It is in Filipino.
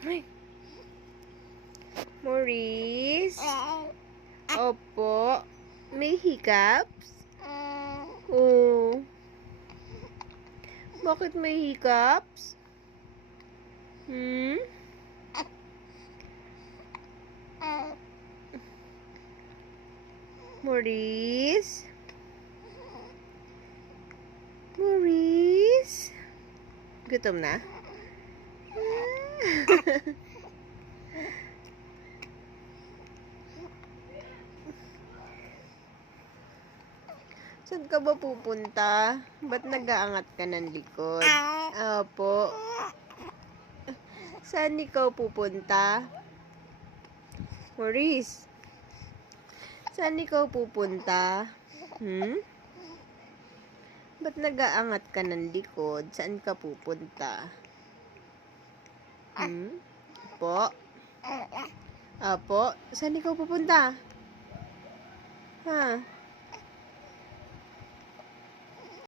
Ay. Maurice? Opo. May hiccups? Oh. Bakit may hiccups? Maurice? Maurice? Gutom na? Saan ka ba pupunta? Ba't nag-aangat ka ng likod? Opo. Saan ikaw pupunta? Maurice? Saan ikaw pupunta? Ba't nag-aangat ka ng likod? Saan ka pupunta? Opo? Opo? Saan ikaw pupunta? Ha?